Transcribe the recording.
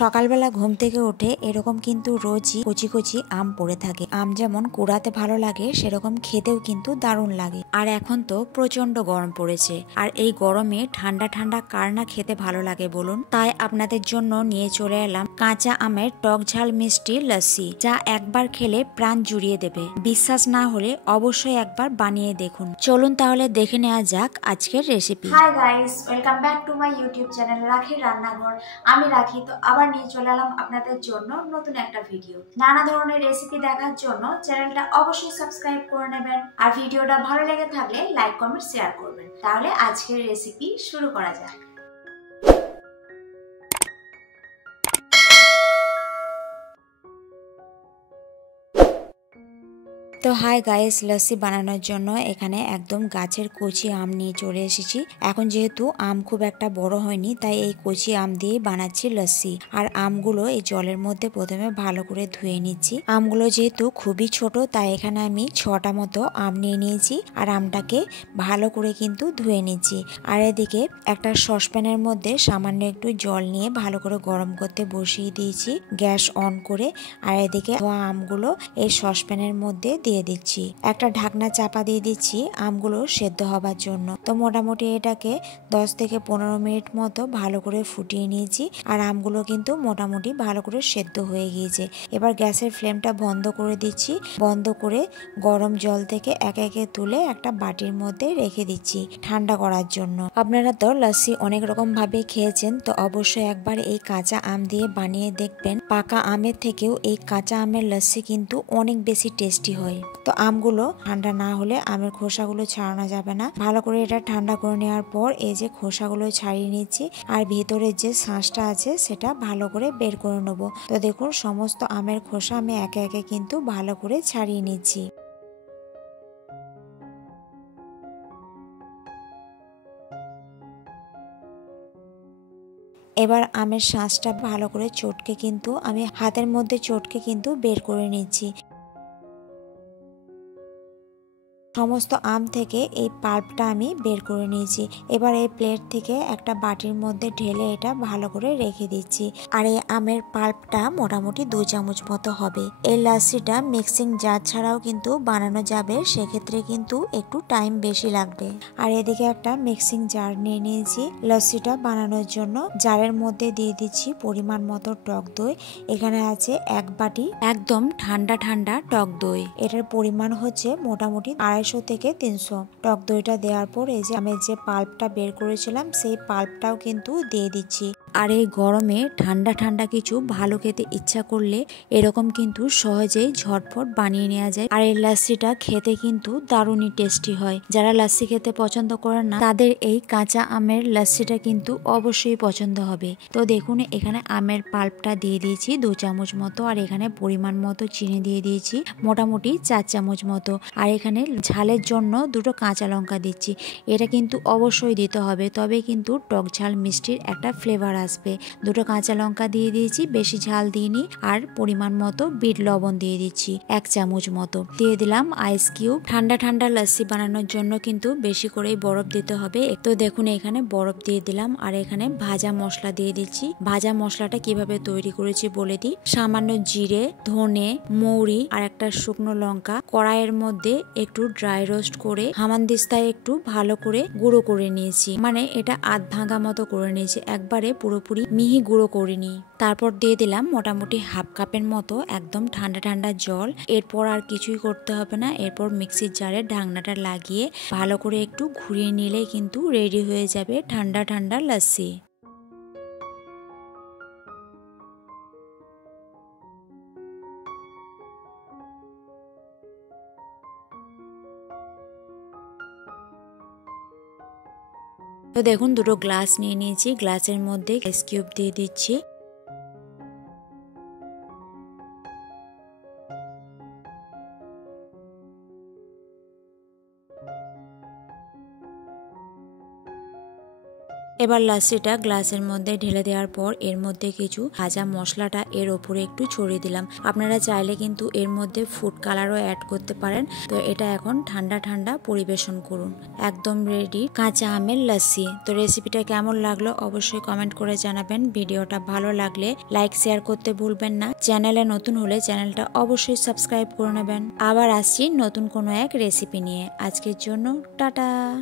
সকালবেলা ঘুম থেকে উঠে এরকম কিন্তু রোজই কচি কচি আম পড়ে থাকে। আম যেমন কুড়াতে ভালো লাগে সেরকম খেতেও কিন্তু দারুণ লাগে। আর এখন তো প্রচন্ড গরম পড়েছে, আর এই গরমে ঠান্ডা ঠান্ডা কার না খেতে ভালো লাগে বলুন। তাই আপনাদের জন্য নিয়ে চলে এলাম কাঁচা আমের টক ঝাল মিষ্টি লস্যি, যা একবার খেলে প্রাণ জুড়িয়ে দেবে। বিশ্বাস না হলে অবশ্যই একবার বানিয়ে দেখুন। চলুন তাহলে দেখে নেওয়া যাক আজকের recipe. Hi guys, welcome back to my YouTube channel রাখির রান্নাঘর। আমি রাখি, তো আবার নিয়ে চলে এলাম আপনাদের জন্য নতুন একটা ভিডিও। নানা ধরনের রেসিপি দেখার জন্য চ্যানেলটা অবশ্যই সাবস্ক্রাইব করে নেবেন, আর ভিডিওটা ভালো লেগে থাকলে লাইক কমেন্ট শেয়ার করবেন। তাহলে আজকের রেসিপি শুরু করা যাক। তো হাই গাইস, লস্যি বানানোর জন্য এখানে একদম গাছের কচি আম নিয়ে চলে এসেছি। এখন যেহেতু আম খুব একটা বড় হয়নি, তাই এই কচি আম দিয়ে বানাচ্ছি লস্যি। আর আমগুলো এই জলের মধ্যে প্রথমে ভালো করে ধুয়ে নিচ্ছি। আমগুলো যেহেতু খুবই ছোট, তাই এখানে আমি 6টা মতো আম নিয়ে নিয়েছি। আর আমটাকে ভালো করে কিন্তু ধুয়ে নিচ্ছি। আর এদিকে একটা সসপ্যানের মধ্যে সামান্য একটু জল নিয়ে ভালো করে গরম করতে বসিয়ে দিয়েছি গ্যাস অন করে। আর এদিকে ধোয়া আমগুলো এই সসপ্যানের মধ্যে দিয়ে দিচ্ছি। একটা ঢাকনা চাপা দিয়ে দিচ্ছি আমগুলো সেদ্ধ হবার জন্য। তো মোটামুটি এটাকে 10 থেকে 15 মিনিট মতো ভালো করে ফুটিয়ে নিয়েছি। আর আমগুলো কিন্তু মোটামুটি ভালো করে সেদ্ধ হয়ে গিয়েছে। এবার গ্যাসের ফ্লেমটা বন্ধ করে দিচ্ছি। বন্ধ করে গরম জল থেকে একে একে তুলে একটা বাটির মধ্যে রেখে দিচ্ছি ঠান্ডা করার জন্য। আপনারা তো লস্যি অনেক রকম ভাবে খেয়েছেন, তো অবশ্যই একবার এই কাঁচা আম দিয়ে বানিয়ে দেখবেন। পাকা আমের থেকেও এই কাঁচা আমের লস্যি কিন্তু অনেক বেশি টেস্টি হয়। তো আমগুলো ঠান্ডা না হলে আমের খোসাগুলো ছাড়ানো যাবে না। ভালো করে এটা ঠান্ডা করে নেওয়ার পর এই যে খোসাগুলো ছাড়িয়ে নিচ্ছি, আর ভিতরের যে শাঁসটা আছে সেটা ভালো করে বের করে নেবো। তো দেখুন, সমস্ত আমের খোসা আমি একে একে কিন্তু ভালো করে ছাড়িয়ে নিচ্ছি। এবার আমের শাঁসটা ভালো করে চটকে কিন্তু আমি হাতের মধ্যে চটকে কিন্তু বের করে নিচ্ছি। সমস্ত আম থেকে এই পাল্পটা আমি বের করে নিয়েছি। এবার এই প্লেট থেকে একটা বাটির মধ্যে ঢেলে এটা ভালো করে রেখে দিচ্ছি। আর এই আমের পাল্পটা মোটামুটি 2 চামচ মতো হবে। এই লস্যিটা মিক্সিং জার ছাড়াও কিন্তু বানানো যাবে, সেক্ষেত্রে কিন্তু একটু টাইম বেশি লাগবে। আর এদিকে একটা মিক্সিং জার নিয়ে নিয়েছি লস্যিটা বানানোর জন্য। জারের মধ্যে দিয়ে দিচ্ছি পরিমাণ মতো টক দই। এখানে আছে 1 বাটি একদম ঠান্ডা ঠান্ডা টক দই। এটার পরিমাণ হচ্ছে মোটামুটি 250 থেকে 300। টক দইটা দেওয়ার পর এই যে আমি যে পাল্পটা বের করেছিলাম সেই পাল্পটাও কিন্তু দিয়ে দিচ্ছি। আর এই গরমে ঠান্ডা ঠান্ডা কিছু ভালো খেতে ইচ্ছা করলে এরকম কিন্তু সহজেই ঝটফট বানিয়ে নেওয়া যায়। আর এই লস্যিটা খেতে কিন্তু দারুণই টেস্টি হয়। যারা লস্যি খেতে পছন্দ করেন না, তাদের এই কাঁচা আমের লস্যিটা কিন্তু অবশ্যই পছন্দ হবে। তো দেখুন, এখানে আমের পাল্পটা দিয়ে দিয়েছি 2 চামচ মতো। আর এখানে পরিমাণ মতো চিনি দিয়ে দিয়েছি মোটামুটি 4 চামচ মতো। আর এখানে ঝালের জন্য 2টো কাঁচা লঙ্কা দিচ্ছি। এটা কিন্তু অবশ্যই দিতে হবে, তবে কিন্তু টক ঝাল মিষ্টির একটা ফ্লেভার আসবে। 2টো কাঁচা লঙ্কা দিয়ে দিয়েছি, বেশি ঝাল দিইনি। আর পরিমাণ মতো বিট লবণ দিয়ে দিচ্ছি 1 চামচ মতো। দিয়ে দিলাম আইস কিউব। ঠান্ডা ঠান্ডা লস্যি বানানোর জন্য কিন্তু বেশি করেই বরফ দিতে হবে। তো দেখুন, এখানে বরফ দিয়ে দিলাম। আর এখানে ভাজা মশলা দিয়ে দিচ্ছি। ভাজা মশলাটা কিভাবে তৈরি করেছি বলে দিই। সামান্য জিরে, ধনে, মৌরি আর একটা শুকনো লঙ্কা কড়াইয়ের মধ্যে একটু ড্রাই রোস্ট করে হামানদিস্তায় একটু ভালো করে গুঁড়ো করে নিয়েছি। মানে এটা আধ ভাঙা মতো করে নিয়েছি, একবারে পুরোপুরি মিহি গুঁড়ো করিনি। তারপর দিয়ে দিলাম মোটামুটি হাফ কাপের মতো একদম ঠান্ডা ঠান্ডা জল। এরপর আর কিছুই করতে হবে না। এরপর মিক্সির জারে ঢাকনাটা লাগিয়ে ভালো করে একটু ঘুরিয়ে নিলেই কিন্তু রেডি হয়ে যাবে ঠান্ডা ঠান্ডা লস্যি। তো দেখুন, 2টো গ্লাস নিয়ে নিয়েছি। গ্লাসের মধ্যে আইস কিউব দিয়ে দিচ্ছি। এবার লাচ্ছিটা গ্লাসের মধ্যে ঢেলে দেওয়ার পর এর মধ্যে কিছু ভাজা মশলাটা এর ওপরে একটু ছড়িয়ে দিলাম। আপনারা চাইলে কিন্তু এর মধ্যে ফুড কালারও অ্যাড করতে পারেন। তো এটা এখন ঠান্ডা ঠান্ডা পরিবেশন করুন। একদম রেডি কাঁচা আমের লাচ্ছি। তো রেসিপিটা কেমন লাগলো অবশ্যই কমেন্ট করে জানাবেন। ভিডিওটা ভালো লাগলে লাইক শেয়ার করতে ভুলবেন না। চ্যানেলে নতুন হলে চ্যানেলটা অবশ্যই সাবস্ক্রাইব করে নেবেন। আবার আসছি নতুন কোনো এক রেসিপি নিয়ে। আজকের জন্য টাটা।